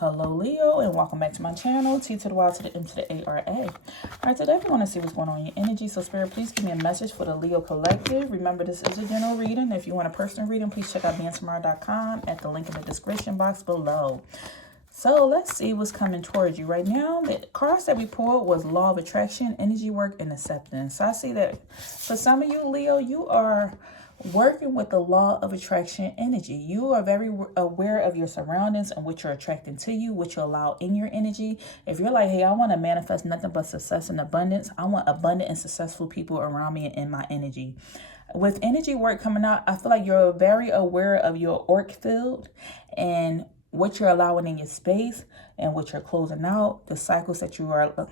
Hello Leo, and welcome back to my channel, T to the Y to the M to the ARA. Alright, today we want to see what's going on in your energy. So Spirit, please give me a message for the Leo Collective. Remember, this is a general reading. If you want a personal reading, please check out BeingTymara.com at the link in the description box below. So let's see what's coming towards you right now. The cards that we pulled was Law of Attraction, Energy Work, and Acceptance. So I see that for some of you, Leo, you are working with the law of attraction energy. You are very aware of your surroundings and what you're attracting to you, what you allow in your energy. If you're like, hey, I want to manifest nothing but success and abundance. I want abundant and successful people around me and in my energy. With energy work coming out, I feel like you're very aware of your auric field and what you're allowing in your space and what you're closing out, the cycles that you are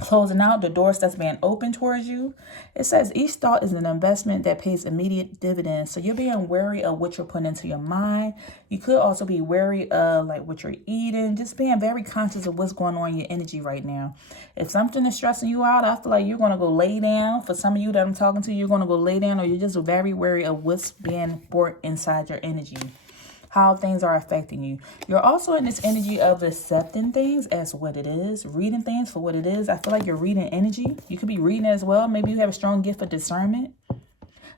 closing out, the doors that's being open towards you. It says each thought is an investment that pays immediate dividends. So you're being wary of what you're putting into your mind. You could also be wary of like what you're eating, just being very conscious of what's going on in your energy right now. If something is stressing you out, I feel like you're going to go lay down. For some of you that I'm talking to, you're going to go lay down, or you're just very wary of what's being brought inside your energy, how things are affecting you. You're also in this energy of accepting things as what it is, reading things for what it is. I feel like you're reading energy. You could be reading as well. Maybe you have a strong gift of discernment.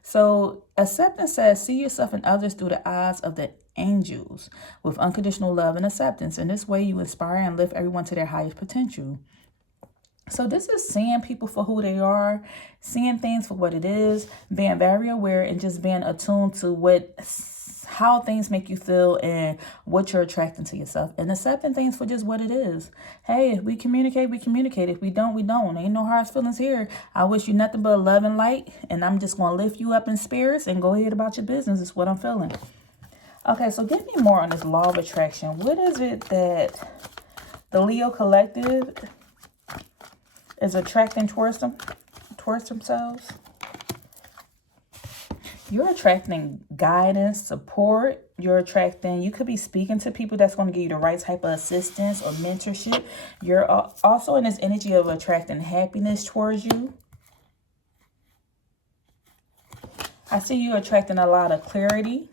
So acceptance says, see yourself and others through the eyes of the angels with unconditional love and acceptance. In this way, you inspire and lift everyone to their highest potential. So this is seeing people for who they are, seeing things for what it is, being very aware and just being attuned to how things make you feel and what you're attracting to yourself, and accepting things for just what it is. Hey, if we communicate, we communicate. If we don't, we don't. Ain't no hard feelings here. I wish you nothing but love and light, and I'm just going to lift you up in spirits and go ahead about your business. Is what I'm feeling. Okay, so give me more on this law of attraction. What is it that the Leo Collective is attracting towards themselves? You're attracting guidance, support. You could be speaking to people that's going to give you the right type of assistance or mentorship. You're also in this energy of attracting happiness towards you. I see you attracting a lot of clarity.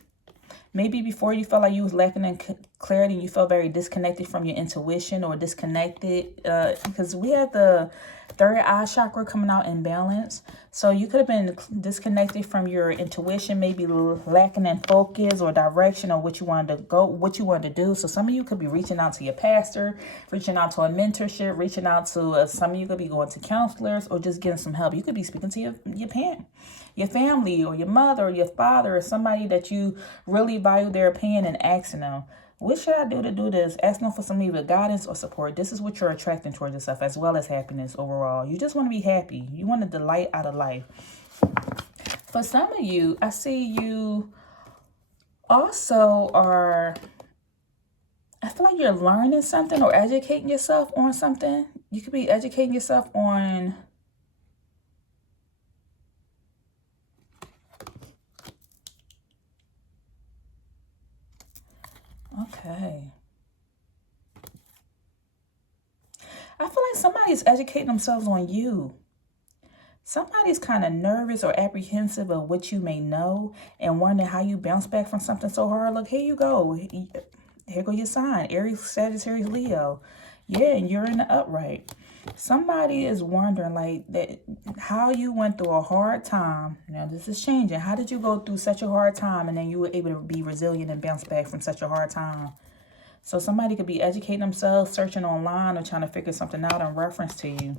Maybe before you felt like you was lacking in clarity and you felt very disconnected from your intuition, or disconnected because we have the third eye chakra coming out in balance. So you could have been disconnected from your intuition, maybe lacking in focus or direction or what you wanted to go, what you wanted to do. So some of you could be reaching out to your pastor, reaching out to a mentorship, reaching out to some of you could be going to counselors or just getting some help. You could be speaking to your parent, your family, or your mother or your father, or somebody that you really value their opinion, and asking them, what should I do to do this? Asking for some either guidance or support. This is what you're attracting towards yourself, as well as happiness overall. You just want to be happy. You want to delight out of life. For some of you, I see you also I feel like you're learning something or educating yourself on something. You could be educating yourself on okay. I feel like somebody's educating themselves on you. Somebody's kind of nervous or apprehensive of what you may know and wondering how you bounce back from something so hard. Look, here you go. Here go your sign. Aries, Sagittarius, Leo. Yeah, and you're in the upright. Somebody is wondering like that how you went through a hard time. Now this is changing. How did you go through such a hard time and then you were able to be resilient and bounce back from such a hard time? So somebody could be educating themselves, searching online, or trying to figure something out in reference to you.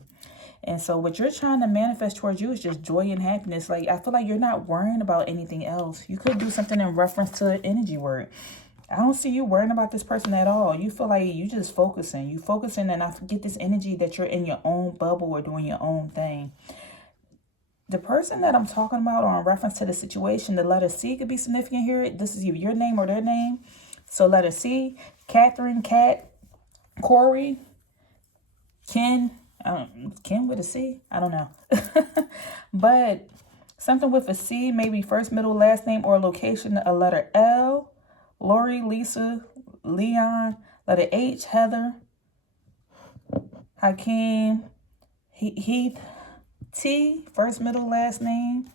And so what you're trying to manifest towards you is just joy and happiness. Like, I feel like you're not worrying about anything else. You could do something in reference to energy work. I don't see you worrying about this person at all. You feel like you just focusing. You focusing, and I get this energy that you're in your own bubble or doing your own thing. The person that I'm talking about, or in reference to the situation, the letter C could be significant here. This is either your name or their name. So letter C, Catherine, Kat, Corey, Ken. Ken with a C? I don't know. But something with a C, maybe first, middle, last name, or location. A letter L, Lori, Lisa, Leon. Letter H, Heather, Hakeem, Heath, T, first, middle, last name.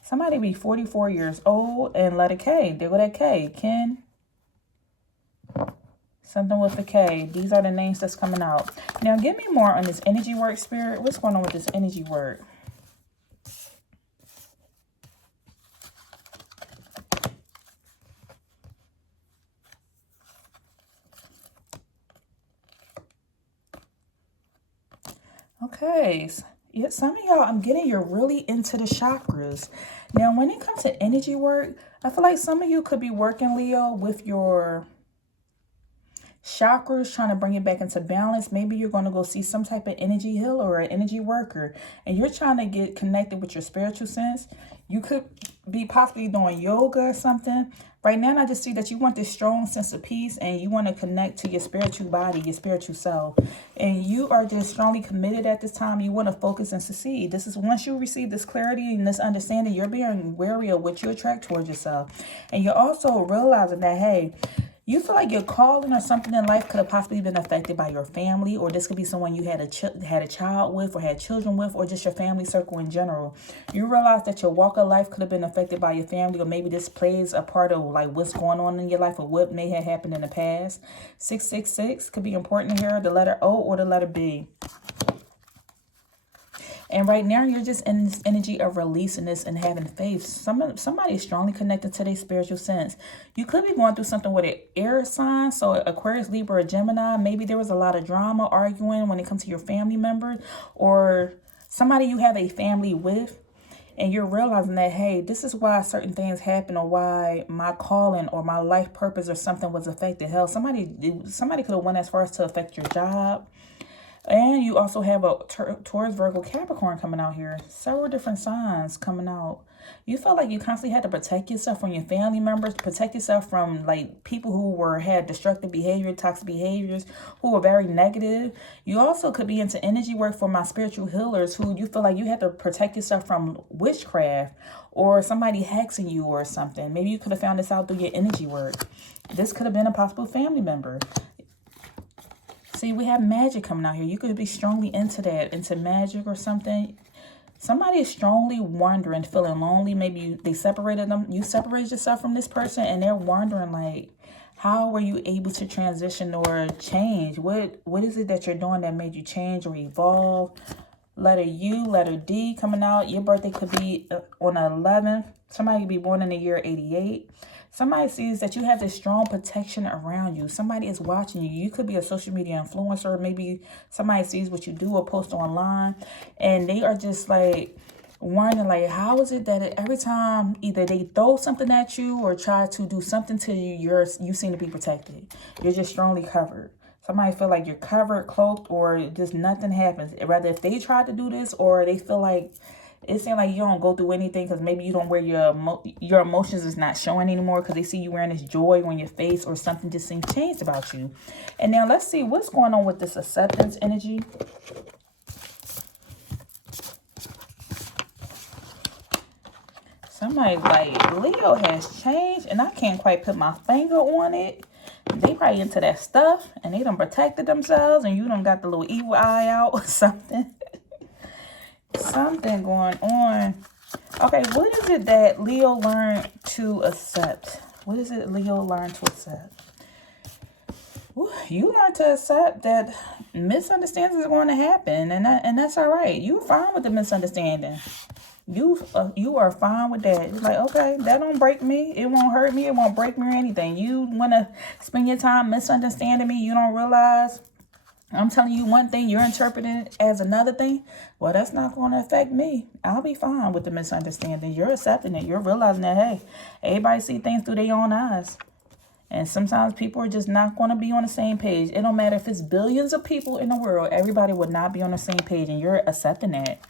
Somebody be 44 years old. And letter K, there go that K, Ken. Something with a K. These are the names that's coming out. Now, give me more on this energy work, Spirit. What's going on with this energy work? Okay. Yeah, some of y'all, I'm getting you're really into the chakras. Now, when it comes to energy work, I feel like some of you could be working, Leo, with your chakras, trying to bring it back into balance. Maybe you're going to go see some type of energy healer or an energy worker, and you're trying to get connected with your spiritual sense. You could be possibly doing yoga or something. Right now, I just see that you want this strong sense of peace, and you want to connect to your spiritual body, your spiritual self. And you are just strongly committed at this time. You want to focus and succeed. This is once you receive this clarity and this understanding, you're being wary of what you attract towards yourself. And you're also realizing that, hey, you feel like your calling or something in life could have possibly been affected by your family, or this could be someone you had a child with, or had children with, or just your family circle in general. You realize that your walk of life could have been affected by your family, or maybe this plays a part of like what's going on in your life or what may have happened in the past. 666 could be important here, the letter O or the letter B. And right now, you're just in this energy of releasing this and having faith. Somebody is strongly connected to their spiritual sense. You could be going through something with an air sign, so Aquarius, Libra, or Gemini. Maybe there was a lot of drama, arguing when it comes to your family members, or somebody you have a family with. And you're realizing that, hey, this is why certain things happen, or why my calling or my life purpose or something was affected. Hell, somebody could have went as far as to affect your job. And you also have a Taurus, Virgo, Capricorn coming out here. Several different signs coming out. You felt like you constantly had to protect yourself from your family members, protect yourself from like people who had destructive behavior, toxic behaviors, who were very negative. You also could be into energy work for my spiritual healers, who you feel like you had to protect yourself from witchcraft or somebody hexing you or something. Maybe you could have found this out through your energy work. This could have been a possible family member. See, we have magic coming out here. You could be strongly into that, into magic or something. Somebody is strongly wondering, feeling lonely. Maybe they separated them. You separated yourself from this person, and they're wondering, like, how were you able to transition or change? What is it that you're doing that made you change or evolve? Letter U, letter D coming out. Your birthday could be on the 11th. Somebody could be born in the year 88. Somebody sees that you have this strong protection around you. Somebody is watching you. You could be a social media influencer. Maybe somebody sees what you do or post online, and they are just like wondering, like, how is it that every time either they throw something at you or try to do something to you, you seem to be protected. You're just strongly covered. Somebody feel like you're covered, cloaked, or just nothing happens. Rather, if they try to do this, or they feel like it seems like you don't go through anything because maybe you don't wear your emotions is not showing anymore because they see you wearing this joy on your face, or something just seems changed about you. And now let's see what's going on with this acceptance energy. Somebody like Leo has changed, and I can't quite put my finger on it. They probably into that stuff, and they done protected themselves, and you done got the little evil eye out or something. Something going on. Okay, what is it that Leo learned to accept? What is it Leo learned to accept? Ooh, you learned to accept that misunderstandings are going to happen, and that's all right. You're fine with the misunderstanding. You are fine with that. It's like, okay, that don't break me. It won't hurt me. It won't break me or anything. You want to spend your time misunderstanding me. You don't realize I'm telling you one thing, you're interpreting it as another thing. Well, that's not going to affect me. I'll be fine with the misunderstanding. You're accepting it. You're realizing that, hey, everybody see things through their own eyes. And sometimes people are just not going to be on the same page. It don't matter if it's billions of people in the world. Everybody would not be on the same page. And you're accepting that.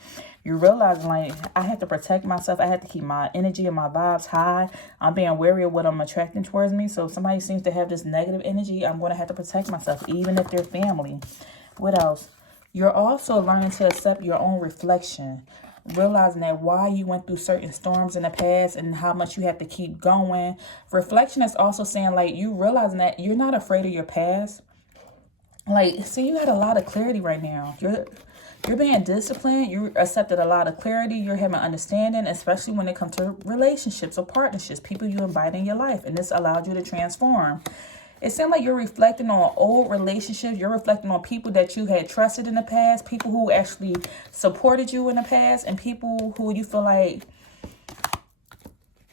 You're realizing, like, I have to protect myself. I have to keep my energy and my vibes high. I'm being wary of what I'm attracting towards me. So if somebody seems to have this negative energy, I'm going to have to protect myself, even if they're family. What else? You're also learning to accept your own reflection. Realizing that why you went through certain storms in the past and how much you have to keep going. Reflection is also saying, like, you realizing that you're not afraid of your past. Like, see, you had a lot of clarity right now. You're being disciplined. You accepted a lot of clarity. You're having understanding, especially when it comes to relationships or partnerships, people you invite in your life. And this allowed you to transform. It seems like you're reflecting on old relationships. You're reflecting on people that you had trusted in the past, people who actually supported you in the past, and people who you feel like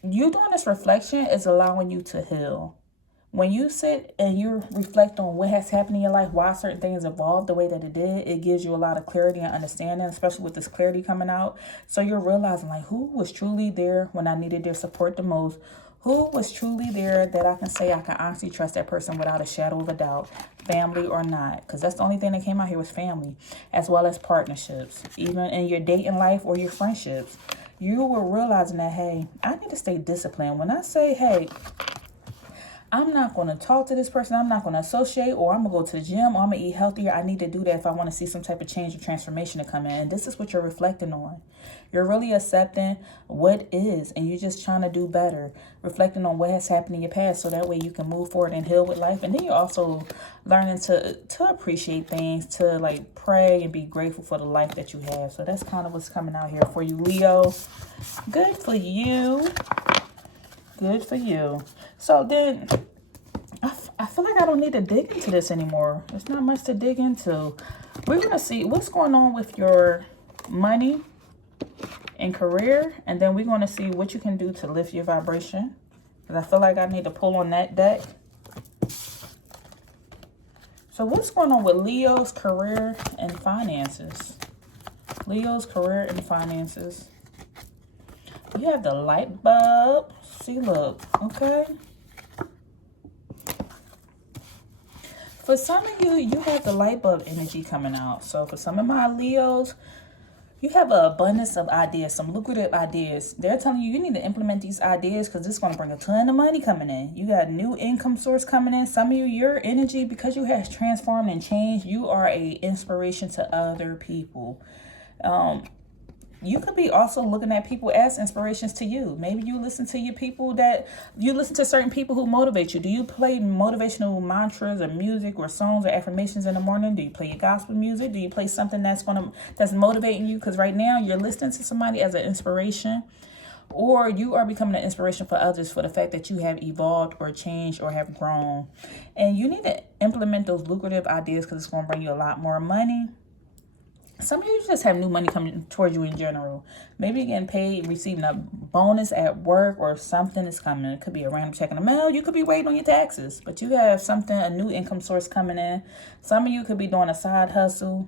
you doing this reflection is allowing you to heal. When you sit and you reflect on what has happened in your life, why certain things evolved the way that it did, it gives you a lot of clarity and understanding, especially with this clarity coming out. So you're realizing like who was truly there when I needed their support the most, who was truly there that I can say I can honestly trust that person without a shadow of a doubt, family or not. Because that's the only thing that came out here was family, as well as partnerships, even in your dating life or your friendships. You were realizing that, hey, I need to stay disciplined. When I say, hey, I'm not going to talk to this person, I'm not going to associate, or I'm going to go to the gym, or I'm going to eat healthier. I need to do that if I want to see some type of change or transformation to come in. And this is what you're reflecting on. You're really accepting what is, and you're just trying to do better, reflecting on what has happened in your past, so that way you can move forward and heal with life. And then you're also learning to appreciate things, to like pray and be grateful for the life that you have. So that's kind of what's coming out here for you, Leo. Good for you. Good for you. So then, I feel like I don't need to dig into this anymore. There's not much to dig into. We're going to see what's going on with your money and career. And then we're going to see what you can do to lift your vibration. Because I feel like I need to pull on that deck. So what's going on with Leo's career and finances? Leo's career and finances. You have the light bulb. See, look, okay? For some of you, you have the light bulb energy coming out. So for some of my Leos, you have an abundance of ideas, some lucrative ideas. They're telling you need to implement these ideas because it's going to bring a ton of money coming in. You got new income source coming in. Some of you, your energy, because you have transformed and changed, you are a inspiration to other people. You could be also looking at people as inspirations to you. Maybe you listen to certain people who motivate you. Do you play motivational mantras or music or songs or affirmations in the morning? Do you play your gospel music? Do you play something that's motivating you? Because right now you're listening to somebody as an inspiration, or you are becoming an inspiration for others for the fact that you have evolved or changed or have grown. And you need to implement those lucrative ideas because it's going to bring you a lot more money. Some of you just have new money coming towards you in general. Maybe you're getting paid, receiving a bonus at work, or something is coming. It could be a random check in the mail. You could be waiting on your taxes, but you have something, a new income source coming in. Some of you could be doing a side hustle,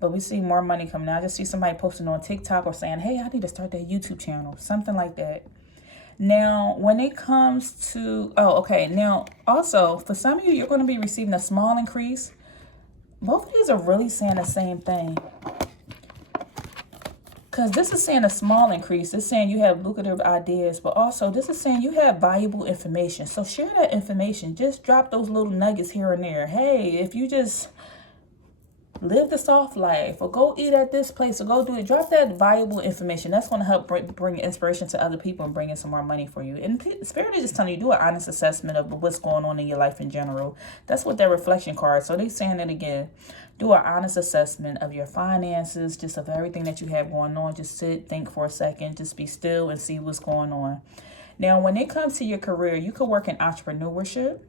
but we see more money coming out. I just see somebody posting on TikTok or saying, hey, I need to start that YouTube channel, something like that. Now, when it comes to, now also for some of you, you're going to be receiving a small increase. Both of these are really saying the same thing. Because this is saying a small increase. It's saying you have lucrative ideas. But also, this is saying you have valuable information. So share that information. Just drop those little nuggets here and there. Hey, if you just live the soft life, or go eat at this place, or go do it, drop that valuable information. That's going to help bring inspiration to other people and bring in some more money for you. And Spirit is just telling you, do an honest assessment of what's going on in your life in general. That's what their reflection card. So they're saying it again. Do an honest assessment of your finances, just of everything that you have going on. Just sit, think for a second, just be still and see what's going on. Now, when it comes to your career, you could work in entrepreneurship.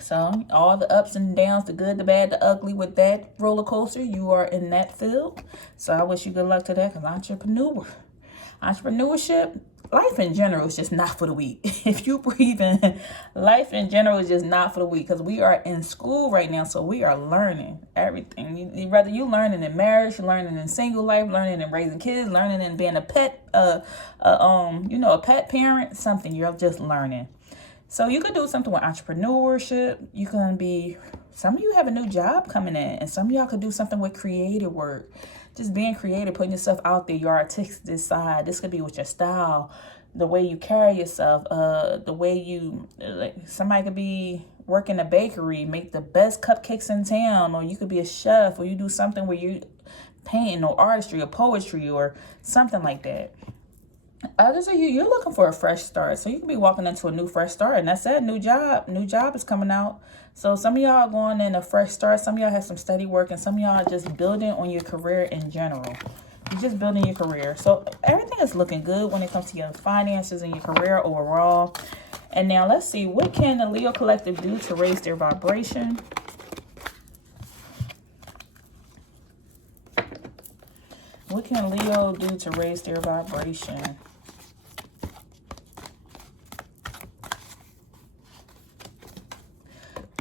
So all the ups and downs, the good, the bad, the ugly with that roller coaster, you are in that field. So I wish you good luck to that, because entrepreneurship, life in general is just not for the weak. If you breathe in, life in general is just not for the weak, because we are in school right now. So we are learning everything. Whether you learning in marriage, learning in single life, learning in raising kids, learning in being a pet, a pet parent, something, you're just learning. So you could do something with entrepreneurship. You can be, some of you have a new job coming in, and some of y'all could do something with creative work. Just being creative, putting yourself out there, your artistic side. This could be with your style, the way you carry yourself, the way you, somebody could be working a bakery, make the best cupcakes in town, or you could be a chef, or you do something where you painting or artistry or poetry or something like that. Others of you, you're looking for a fresh start. So you can be walking into a new fresh start. And that's it, new job is coming out. So some of y'all are going in a fresh start. Some of y'all have some steady work. And some of y'all are just building on your career in general. You're just building your career. So everything is looking good when it comes to your finances and your career overall. And now let's see, what can the Leo collective do to raise their vibration? What can Leo do to raise their vibration?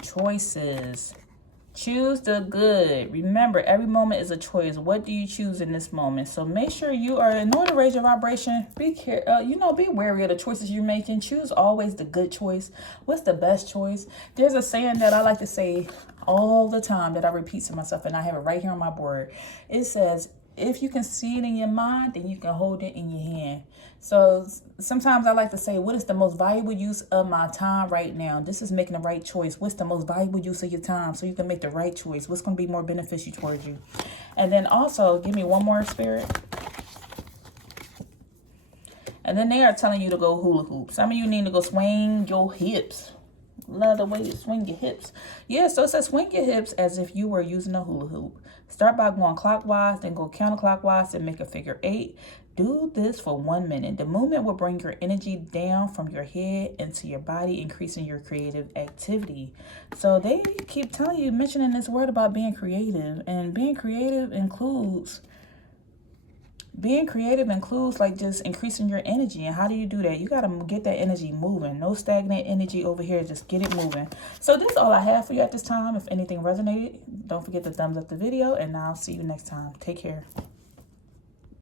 Choices. Choose the good. Remember, every moment is a choice. What do you choose in this moment? So make sure you are, in order to raise your vibration, be be wary of the choices you're making. Choose always the good choice. What's the best choice? There's a saying that I like to say all the time that I repeat to myself, and I have it right here on my board. It says, if you can see it in your mind, then you can hold it in your hand. So sometimes I like to say, what is the most valuable use of my time right now? This is making the right choice. What's the most valuable use of your time? So you can make the right choice. What's going to be more beneficial towards you? And then also, give me one more, Spirit. And then they are telling you to go hula hoop. Some of you need to go swing your hips. Love the way you swing your hips. Yeah, so it says swing your hips as if you were using a hula hoop. Start by going clockwise, then go counterclockwise and make a figure 8. Do this for 1 minute. The movement will bring your energy down from your head into your body, increasing your creative activity. So they keep telling you, mentioning this word about being creative. And being creative includes like just increasing your energy. And how do you do that? You got to get that energy moving. No stagnant energy over here. Just get it moving. So this is all I have for you at this time. If anything resonated, don't forget to thumbs up the video. And I'll see you next time. Take care.